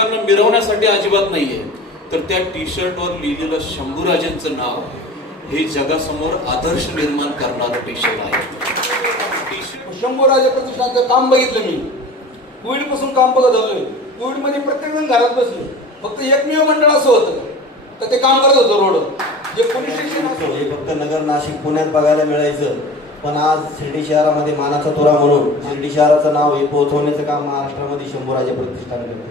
लोकांना मिरवण्यासाठी अजिबात नाहीये, तर त्या टी शर्टवर लिहिलेलं शंभूराजेंचं नाव हे जगासमोर आदर्श निर्माण करणारं टी शर्ट आहे। शंभूराजे प्रतिष्ठानचं काम बघितलं मी, कोविड पासून काम बघत आलोय। कोविड मध्ये प्रत्येक जण घरात बसले, फक्त एकमेव मंडळ असं होतं तर ते काम करत होतं रोड, जे पोलीस स्टेशन असो हे फक्त नगर नाशिक पुण्यात बघायला मिळायचं, पण आज शिर्डी शहरामध्ये मानाचा तुरा म्हणून शिर्डी शहराचं नाव हे पोहोचवण्याचं काम महाराष्ट्रामध्ये शंभूराजे प्रतिष्ठान करते।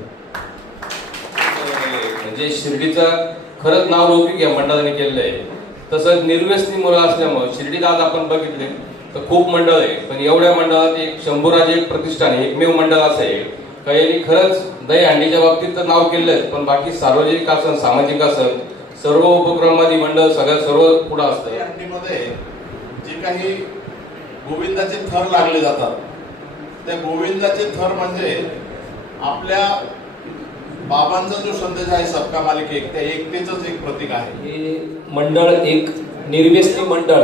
म्हणजे शिर्डीचं खरंच नाव लौकिक या मंडळाने केलेलं आहे। तसंच निर्व्यसनी मुलं असल्यामुळे शिर्डीत आज आपण बघितले तर खूप मंडळ आहे, पण एवढ्या मंडळात एक शंभूराजे प्रतिष्ठान एकमेव मंडळ असं आहे काही खरंच दहीहंडीच्या बाबतीत तर नाव केलं आहे, पण बाकी सार्वजनिक असन सामाजिक असन सर्व उपक्रमांमध्ये मंडळ सर्व पुढे असतं। हंडीमध्ये जे काही गोविंदाचे थर लागले जातात, त्या गोविंदाचे थर म्हणजे आपल्या बाबांचा जो संदेश आहे सबका मालिक एक, त्या एकतेचंच एक प्रतीक आहे। हे मंडळ एक निर्व्यसनी मंडळ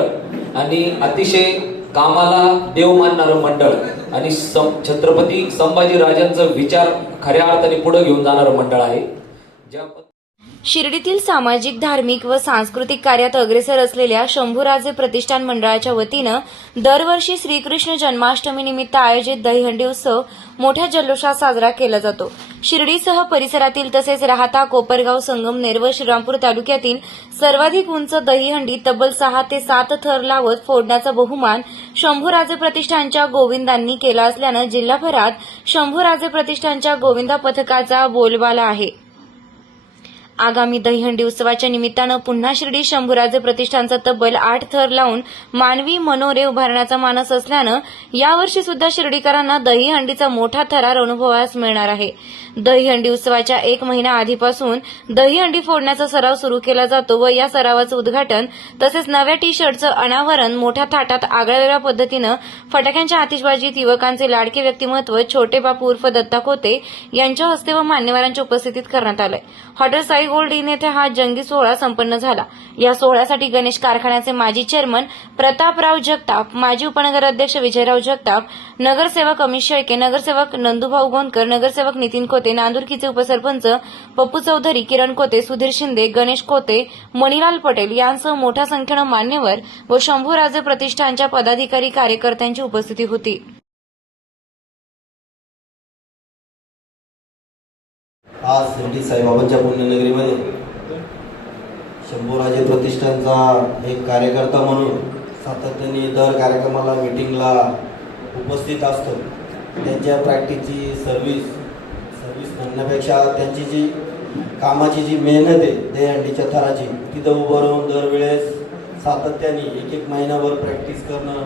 आणि अतिशय कामाला देव मानणारं मंडळ आणि छत्रपती संभाजी राजांचा विचार खऱ्या अर्थाने पुढे घेऊन जाणारं मंडळ आहे। शिर्डीतील सामाजिक, धार्मिक व सांस्कृतिक कार्यात अग्रेसर असलेल्या शंभूराजे प्रतिष्ठान मंडळाच्या वतीनं दरवर्षी श्रीकृष्ण जन्माष्टमी निमित्त आयोजित दहीहंडी उत्सव मोठ्या जल्लोषात साजरा केला जातो। शिर्डीसह परिसरातील तसेच राहाता, कोपरगाव, संगमनेर व श्रीरामपूर तालुक्यातील सर्वाधिक उंच दहीहंडी तब्बल 6 ते 7 थर लावत फोडण्याचा बहुमान शंभूराजे प्रतिष्ठानच्या गोविंदांनी केला असल्यानं जिल्हाभरात शंभूराजे प्रतिष्ठानच्या गोविंदा पथकाचा बोलबाला आहे। आगामी दहीहंडी उत्सवाच्या निमित्तानं पुन्हा शिर्डी शंभूराजे प्रतिष्ठानचा तब्बल 8 थर लावून मानवी मनोरे उभारण्याचा मानस असल्यानं यावर्षी सुद्धा शिर्डीकरांना दहीहंडीचा मोठा थरार अनुभवास मिळणार आहे। दहीहंडी उत्सवाच्या 1 महिना आधीपासून दहीहंडी फोडण्याचा सराव सुरू केला जातो व या सरावाचं उद्घाटन तसेच नव्या टी शर्टचं अनावरण मोठ्या थाटात आगळ्यावेगळ्या पद्धतीनं फटाक्यांच्या आतिषबाजीत युवकांचे लाडके व्यक्तिमत्व छोटे बापू उर्फ दत्ता खोते यांच्या हस्ते व मान्यवरांच्या उपस्थितीत करण्यात आलंय। हॉटेल साई गोल्ड इन येथे हा जंगी सोहळा संपन्न झाला। या सोहळ्यासाठी गणेश कारखान्याचे माजी चेअरमन प्रतापराव जगताप, माजी उपनगराध्यक्ष विजयराव जगताप, नगरसेवक अमित शेळके, नगरसेवक नंदुभाऊ गोंदकर, नगरसेवक नितीन खोते, नांदुरकीचे उपसरपंच पप्पू चौधरी, किरण खोते, सुधीर शिंदे, गणेश खोते, मणिलाल पटेल यांसह मोठ्या संख्येनं मान्यवर व शंभूराजे प्रतिष्ठानच्या पदाधिकारी कार्यकर्त्यांची उपस्थिती होती। आज शिर्डी साईबाबांच्या पुण्यनगरीमध्ये शंभूराजे प्रतिष्ठानचा एक कार्यकर्ता म्हणून सातत्याने दर कार्यक्रमाला मीटिंगला उपस्थित असतो। त्यांच्या प्रॅक्टिसची सर्व्हिस म्हणण्यापेक्षा त्यांची जी कामाची जी मेहनत आहे दहीहंडीच्या थराची, तिथं उभं राहून दरवेळेस सातत्याने एक महिनाभर प्रॅक्टिस करणं,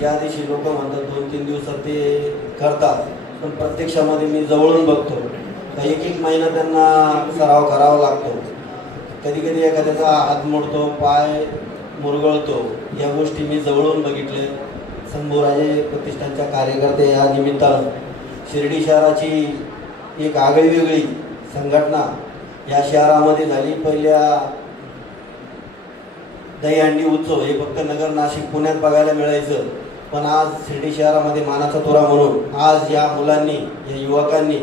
ज्या दिवशी लोक म्हणतात 2-3 दिवसात ते करतात, पण प्रत्यक्षामध्ये मी जवळून बघतो एक महिना त्यांना सराव करावा लागतो। कधी कधी एखाद्याचा हात मोडतो, पाय मुरगळतो, या गोष्टी मी जवळून बघितले। शंभूराजे प्रतिष्ठानच्या कार्यकर्ते या निमित्तानं शिर्डी शहराची एक आगळीवेगळी संघटना या शहरामध्ये झाली। पहिल्या दहीहंडी उत्सव हे फक्त नगर नाशिक पुण्यात बघायला मिळायचं, पण आज शिर्डी शहरामध्ये मानाचा तुरा म्हणून आज या मुलांनी, या युवकांनी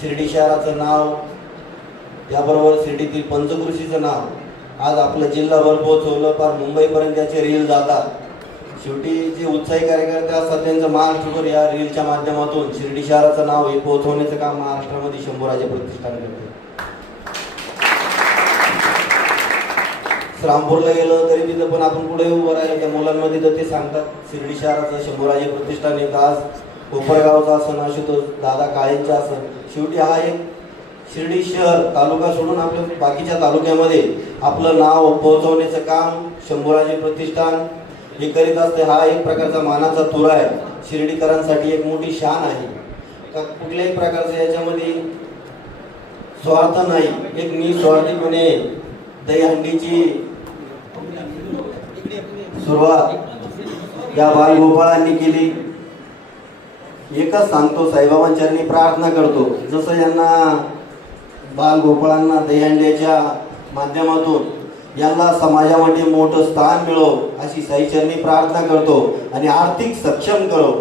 शिर्डी शहराचं नाव, याबरोबर शिर्डीतील पंचकृषीचं नाव आज आपलं जिल्हाभर पोहोचवलं, फार मुंबईपर्यंत त्याचे रील जातात। शेवटी जे उत्साही कार्यकर्ते असतात त्यांचं महाराष्ट्रभर या रीलच्या माध्यमातून शिर्डी शहराचं नाव हे पोहोचवण्याचं काम महाराष्ट्रामध्ये शंभूराजे प्रतिष्ठान करते। श्रीरामपूरला गेलं तरी तिथं पण आपण पुढे उभं राहिलं, त्या मुलांमध्ये तर ते सांगतात शिर्डी शहराचं शंभूराजे प्रतिष्ठान येतं। आज कोपरगावचा असं, आशुतोष दादा काळेंचा असं, शेवटी हा एक शिर्डी शहर तालुका सोडून आपल्या बाकीच्या तालुक्यामध्ये आपलं नाव पोहोचवण्याचं काम शंभूराजे प्रतिष्ठान हे करीत असते। हा एक प्रकारचा मानाचा तुरा आहे, शिर्डीकरांसाठी एक मोठी शान आहे। का कुठल्याही प्रकारचं याच्यामध्ये स्वार्थ नाही, एक निस्वार्थीपणे दहीहंडीची सुरुवात या बालगोपाळांनी केली। एकच सांगतो, साईबाबांच्यांनी प्रार्थना करतो, जसं यांना बालगोपाळांना दहीहंडीच्या माध्यमातून यांना समाजामध्ये मोठं स्थान मिळो अशी साईचरणी प्रार्थना करतो आणि आर्थिक सक्षम करो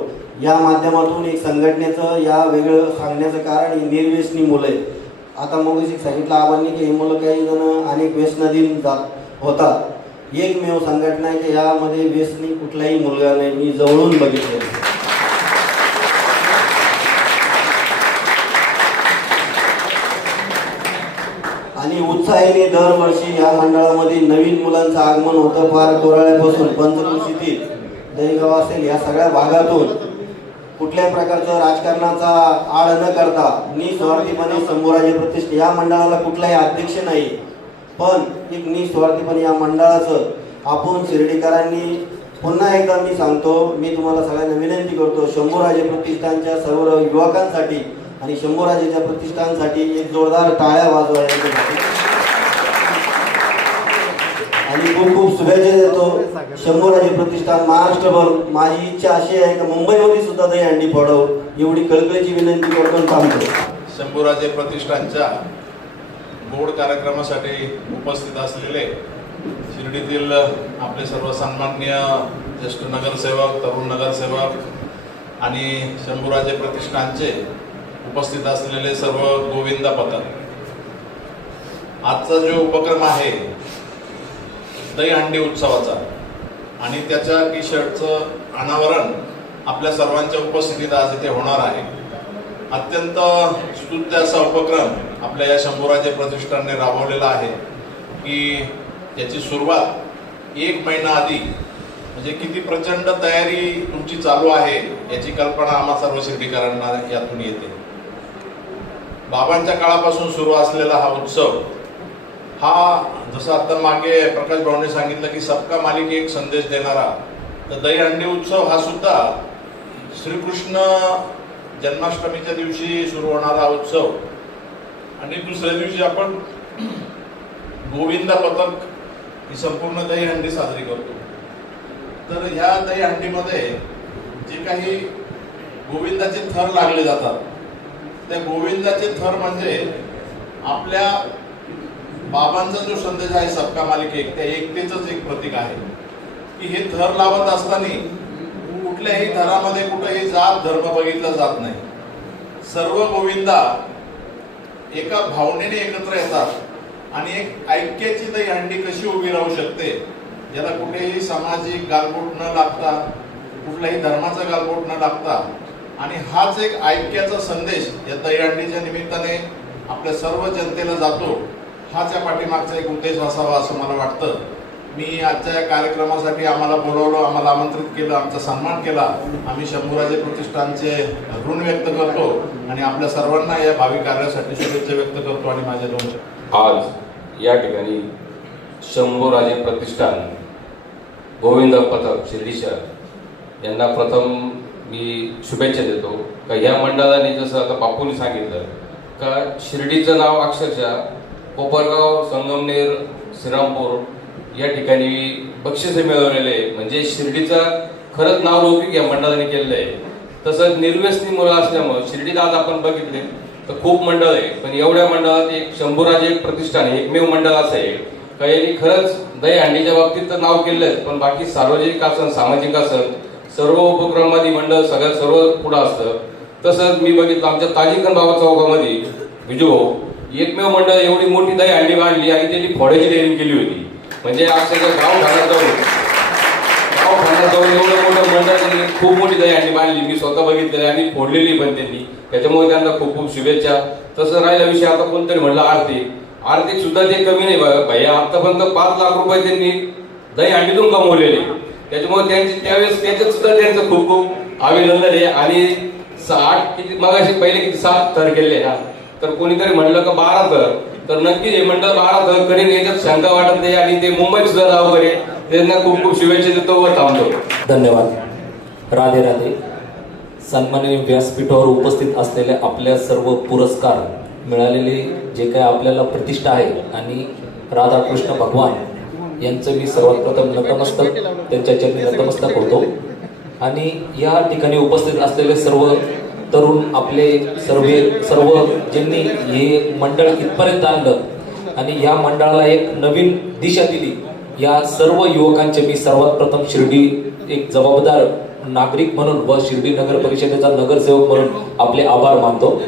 या माध्यमातून एक संघटनेचं या वेगळं सांगण्याचं कारण ही निर्व्यसनी मुलं आहे। आता मगाशी सांगितलं आबांनी की हे मुलं काही जण अनेक व्यसनाधीन जात होतात. एकमेव संघटना आहे की यामध्ये व्यसनी कुठलाही मुलगा नाही, मी जवळून बघितले. आणि उत्साहाने दरवर्षी या मंडळामध्ये नवीन मुलांचं आगमन होतं. फार कोराळ्यापासून पंचकृषीतील दहीगाव असेल या सगळ्या भागातून कुठल्याही प्रकारचं राजकारणाचा आळ न करता निस्वार्थीपणे शंभूराजे प्रतिष्ठान या मंडळाला कुठलाही अध्यक्ष नाही, पण एक निस्वार्थीपणे या मंडळाचं आपण शिर्डीकरांनी पुन्हा एकदा मी सांगतो, मी तुम्हाला सगळ्यांना विनंती करतो, शंभूराजे प्रतिष्ठानच्या सर्व युवकांसाठी आणि शंभूराजेच्या प्रतिष्ठानसाठी एक जोरदार टाळ्या वाजवायसाठी आणि खूप खूप शुभेच्छा देतो. शंभूराजे प्रतिष्ठान महाराष्ट्रभर माझी इच्छा अशी आहे की मुंबईमध्ये सुद्धा दहीहंडी फोडावं, एवढी कळकळीची विनंती करतो थांबतो. शंभूराजे प्रतिष्ठानच्या गोड कार्यक्रमासाठी उपस्थित असलेले शिर्डीतील आपले सर्व सन्माननीय ज्येष्ठ नगरसेवक, तरुण नगरसेवक आणि शंभूराजे प्रतिष्ठानचे उपस्थित असलेले सर्व गोविंद पथक, आजचा जो उपक्रम आहे दहीहंडी उत्सवाचा आणि त्याच्या टी शर्टचं अनावरण आपल्या सर्वांच्या उपस्थितीत आज इथे होणार आहे. अत्यंत स्तुत्य असा उपक्रम आपल्या या शंभूराजे प्रतिष्ठानने राबवलेला आहे की त्याची सुरुवात 1 महिना आधी, म्हणजे किती प्रचंड तयारी तुमची चालू आहे याची कल्पना आम्हा सर्व शिर्डीकरांना यातून येते. बाबांच्या काळापासून सुरू असलेला हा उत्सव, हा जसं आता मागे प्रकाश भाऊने सांगितलं की सबका मालिक एक संदेश देणारा, तर दहीहंडी उत्सव हा सुद्धा श्रीकृष्ण जन्माष्टमीच्या दिवशी सुरू होणारा उत्सव आणि दुसऱ्या दिवशी आपण गोविंद पथक ही संपूर्ण दहीहंडी साजरी करतो. तर ह्या दहीहंडीमध्ये जे काही गोविंदाचे थर लागले जातात, त्या गोविंदाचे थर म्हणजे आपल्या बाबांचा जो संदेश आहे सबका मालिक एक, त्या एकतेचंच एक प्रतीक आहे की हे थर लावत असताना कुठल्याही थरामध्ये कुठेही जात धर्म बघितला जात नाही. सर्व गोविंदा एका भावनेने एकत्र येतात आणि एक ऐक्याची दहीहंडी कशी उभी राहू शकते, ज्याला कुठेही सामाजिक गालबोट न लागता, कुठल्याही धर्माचा गालबोट न लागता, आणि हाच एक ऐक्याचा संदेश या दहीहंडीच्या निमित्ताने आपल्या सर्व जनतेला जातो, हाच या पाठीमागचा एक उद्देश असावा असं मला वाटतं. मी आजच्या या कार्यक्रमासाठी आम्हाला बोलवलं, आम्हाला आमंत्रित केलं, आमचा सन्मान केला. आम्ही शंभूराजे प्रतिष्ठानचे ऋण व्यक्त करतो आणि आपल्या सर्वांना या भावी कार्यासाठी शुभेच्छा व्यक्त करतो आणि माझ्या 2 शब्द. आज या ठिकाणी शंभूराजे प्रतिष्ठान गोविंद पथक शिर्डी शहर यांना प्रथम मी शुभेच्छा देतो. का ह्या मंडळाने जसं आता बापूंनी सांगितलं का शिर्डीचं नाव अक्षरशः कोपरगाव, संगमनेर, श्रीरामपूर या ठिकाणी बक्षिसे मिळवलेले, म्हणजे शिर्डीचं खरंच नाव लौकिक या मंडळाने केलेलं आहे. तसंच निर्व्यसनी मुलं असल्यामुळे शिर्डीत आज आपण बघितले तर खूप मंडळ आहे, पण एवढ्या मंडळात एक शंभूराजे प्रतिष्ठान एकमेव मंडळ असं आहे का यांनी खरंच दहीहंडीच्या बाबतीत तर नाव केलंय, पण बाकी सार्वजनिक असन, सामाजिक असन, सर्व उपक्रमामध्ये मंडळ सर्व पुढं असतं. तसंच मी बघितलं आमच्या ताजीकन बाबा चौकामध्ये विजो एकमेव मंडळ एवढी मोठी दहीहंडी बांधली आणि त्यांनी फोड्याची डेअरिंग केली होती. म्हणजे अक्षरशः गाव ठाण्यात जाऊन एवढं मोठं मंडळ त्यांनी खूप मोठी दहीहंडी बांधली. मी स्वतः बघितलेली आणि फोडलेली पण त्यांनी, त्याच्यामुळे त्यांना खूप खूप शुभेच्छा. तसं राहिला विषय आता कोणतरी म्हणलं आर्थिक सुद्धा ते कमी नाही भैया, आतापर्यंत 5 लाख रुपये त्यांनी दहीहंडीतून कमवलेले. त्याच्यामुळे त्यांची त्यावेळेस त्याच्यात सुद्धा त्यांचं खूप खूप अभिनंदन आहे. आणि 7 थर केले ना, तर कोणीतरी म्हणलं का 12 थर, तर नक्की हे मंडळ 12 थर करेन याच्यात शंका वाटत नाही आणि ते मुंबईत सुद्धा नाव करेल. त्यांना खूप खूप शुभेच्छा देतो व थांबतो. धन्यवाद. राधे राधे. सन्माननीय व्यासपीठावर उपस्थित असलेल्या आपल्या सर्व पुरस्कार मिळालेले जे काय आपल्याला प्रतिष्ठा आहे आणि राधाकृष्ण भगवान यांचं मी सर्वात प्रथम नतमस्तक त्यांच्या चरणी नतमस्तक होतो. आणि या ठिकाणी उपस्थित असलेले सर्व तरुण आपले सर्व ज्यांनी हे मंडळ इथपर्यंत आणलं आणि या मंडळाला एक नवीन दिशा दिली, या सर्व युवकांचे मी सर्वात प्रथम शिर्डी एक जबाबदार नागरिक म्हणून व शिर्डी नगर परिषदेचा नगरसेवक म्हणून आपले आभार मानतो.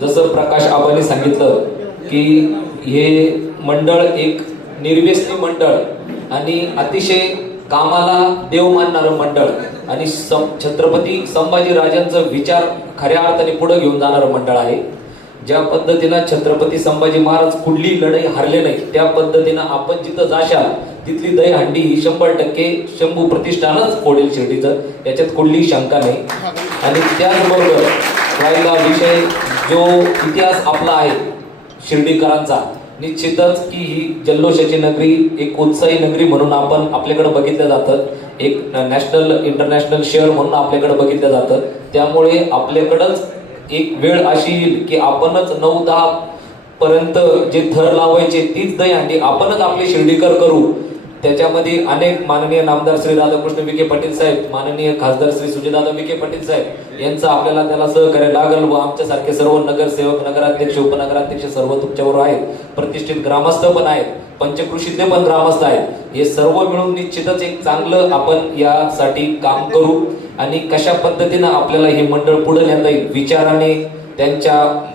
जसं प्रकाश आबांनी सांगितलं की हे मंडळ एक निर्व्यसनी मंडळ आणि अतिशय कामाला देव मानणारं मंडळ आणि छत्रपती संभाजी राजांचं विचार खऱ्या अर्थाने पुढे घेऊन जाणारं मंडळ आहे. ज्या पद्धतीनं छत्रपती संभाजी महाराज कुठली लढाई हारले नाही त्या पद्धतीनं आपण जिथं जाशाल तिथली दहीहंडी ही 100% शंभू प्रतिष्ठानच फोडेल शिर्डीचं, याच्यात कुठलीही शंका नाही. आणि त्याचबरोबर राहिला विषय जो इतिहास आपला आहे शिर्डीकरांचा, निश्चितच की ही जल्लोषाची नगरी, एक उत्साही नगरी म्हणून आपण आपल्याकडे बघितलं जातं, एक नॅशनल इंटरनॅशनल शहर म्हणून आपल्याकडे बघितलं जातं. त्यामुळे आपल्याकडंच एक वेळ अशी येईल की आपणच 9-10 पर्यंत जे थर लावायचे तीच दहीहंडी आपणच आपले शिर्डीकर करू. त्याच्यामध्ये अनेक माननीय नामदार श्री राधाकृष्ण विखे पाटील साहेब, माननीय खासदार श्री सुजयदादा विखे पाटील साहेब यांचं आपल्याला त्याला सहकार्य लागल व आमच्यासारखे सर्व नगरसेवक, नगराध्यक्ष, उपनगराध्यक्ष सर्व तुमच्यावर आहेत, प्रतिष्ठित ग्रामस्थ पण आहेत, पंचकृषीतले पण ग्रामस्थ आहेत. हे सर्व मिळून निश्चितच एक चांगलं आपण यासाठी काम करू आणि कशा पद्धतीनं आपल्याला हे मंडळ पुढे नेता येईल विचाराने, त्यांच्या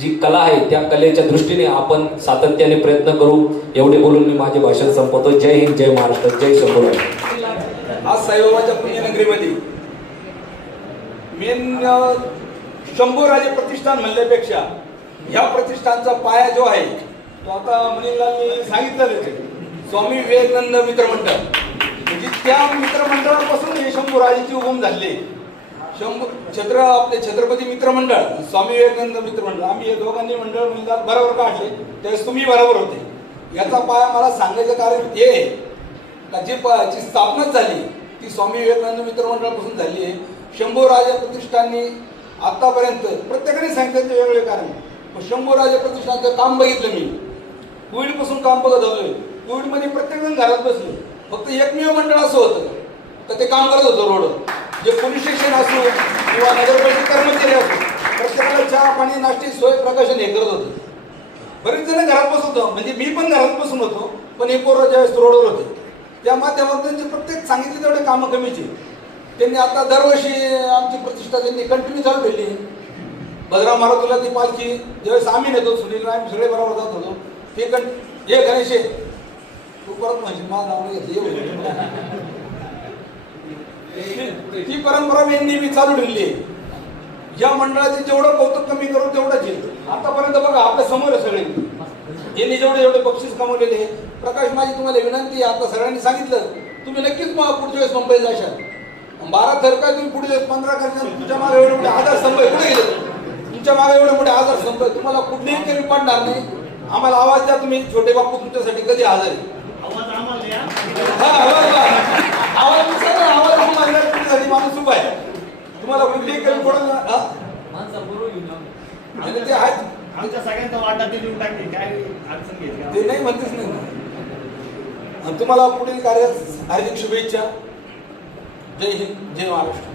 जी कला आहे त्या कलेच्या दृष्टीने आपण सातत्याने प्रयत्न करू. एवढे बोलून मी माझे भाषण संपवतो. जय हिंद, जय महाराष्ट्र, जय शंभूराज. आज साईबाबाच्या पुण्यनगरीमध्ये मेन शंभूराजे प्रतिष्ठान म्हणल्यापेक्षा ह्या प्रतिष्ठानचा पाया जो आहे तो आता मनिलालनी सांगितलेलं आहे, स्वामी विवेकानंद मित्रमंडळ. म्हणजे त्या मित्रमंडळापासून हे शंभूराजेची उगम झाली. आपले छत्रपती मित्रमंडळ, स्वामी विवेकानंद मित्रमंडळ, आम्ही हे दोघांनी मंडळ बरोबर काढले त्यावेळेस तुम्ही बरोबर होते. याचा पाया मला सांगायचं कारण हे आहे का जी स्थापना झाली ती स्वामी विवेकानंद मित्रमंडळापासून झाली आहे. शंभूराजे प्रतिष्ठाननी आतापर्यंत प्रत्येकाने सांगितलं वेगवेगळे कारण, पण शंभूराजे प्रतिष्ठानचं काम बघितलं मी, कोविडपासून काम बघत आलोय. कोविडमध्ये प्रत्येकजण घरात बसलो, फक्त एकमेव मंडळ असं होतं तर ते काम करत होतं रोड, जे पोलीस स्टेशन असो किंवा नगरपालिका कर्मचारी असो, प्रत्येकाला चहा पाणी नाश्ते सोय प्रकाशन हे करत होते. बरेच जण घरात बसत होतो, म्हणजे मी पण घरात बसून होतो, पण हे पोरं ज्यावेळेस रोडवर होते त्या माध्यमातून त्यांचे प्रत्येक सांगितले तेवढे कामं कमीचे. त्यांनी आता दरवर्षी आमची प्रतिष्ठा त्यांनी कंटिन्यू चालू केली. भद्रा महाराजला ती पालखी ज्यावेळेस आम्ही नेतो, सुनील आम्ही सगळे बरोबर जात होतो, ते हे गणेशे तू परत म्हणजे माझं नाव घेतलं, ती परंपरा मी चालू ठेवली आहे. या मंडळाचे जेवढं कौतुक कमी करू तेवढंच येईल. आतापर्यंत बघा आपल्या समोर आहे सगळे, यांनी जेवढे बक्षीस कमवलेले. प्रकाश, माझी तुम्हाला विनंती आहे, आता सगळ्यांनी सांगितलं तुम्ही नक्कीच पुढच्या वेळेस मुंबईला जाशाल. 12 तारखा तुम्ही पुढे 15 करशाल. तुमच्या मागे एवढे मोठे आधारस्तंभ आहे, कुठे गेले तुमच्या मागे एवढे मोठे आधारस्तंभ आहे, तुम्हाला कुठलीही कमी पडणार नाही. आम्हाला आवाज द्या, तुम्ही छोटे बापू तुमच्यासाठी कधी हजर आहे. आवाज माणूस उभा आहे, तुम्हाला कुठलीही कमी पडत ते आहेत. आमच्या सगळ्यांचा वाटा ते देऊन टाकते, काय अडचण घेतली ते नाही म्हणतेच नाही. आणि तुम्हाला पुढील कार्यास हार्दिक शुभेच्छा. जय हिंद, जय महाराष्ट्र.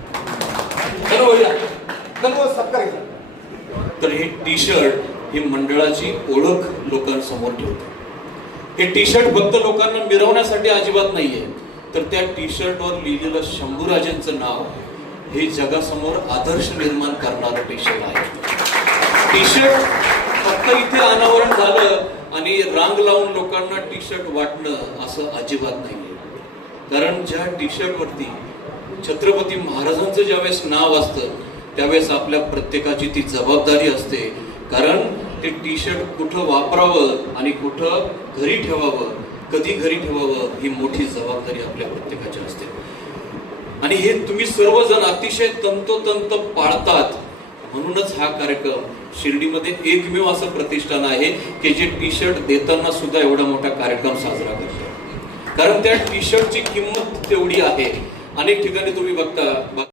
धन्यवाद. सत्कार केला. तर हे टी शर्ट ही मंडळाची ओळख लोकांसमोर ठेवतो. हे टी शर्ट फक्त लोकांना मिरवण्यासाठी अजिबात नाहीये, तर त्या टी शर्टवर लिहिलेलं शंभूराजांचं नाव हे जगासमोर आदर्श निर्माण करणारं टी शर्ट आहे. टी शर्ट फक्त इथे अनावरण झालं आणि रांग लावून लोकांना टी शर्ट वाटणं असं अजिबात नाहीये. कारण ज्या टी शर्ट वरती छत्रपती महाराजांचं ज्यावेळेस नाव असतं त्यावेळेस आपल्या प्रत्येकाची ती जबाबदारी असते. कारण ते टी शर्ट कुठं वापरावं आणि कुठं घरी ठेवावं, कधी घरी ठेवावं ही मोठी जबाबदारी आपल्या प्रत्येकाची असते. आणि हे तुम्ही सर्वजण अतिशय तंतोतंत पाळतात. म्हणूनच हा कार्यक्रम शिर्डीमध्ये एकमेव असं प्रतिष्ठान आहे की जे टी शर्ट देताना सुद्धा एवढा मोठा कार्यक्रम साजरा करतो. कारण त्या टी शर्टची किंमत तेवढी आहे. अनेक ठिकाणी तुम्ही बघता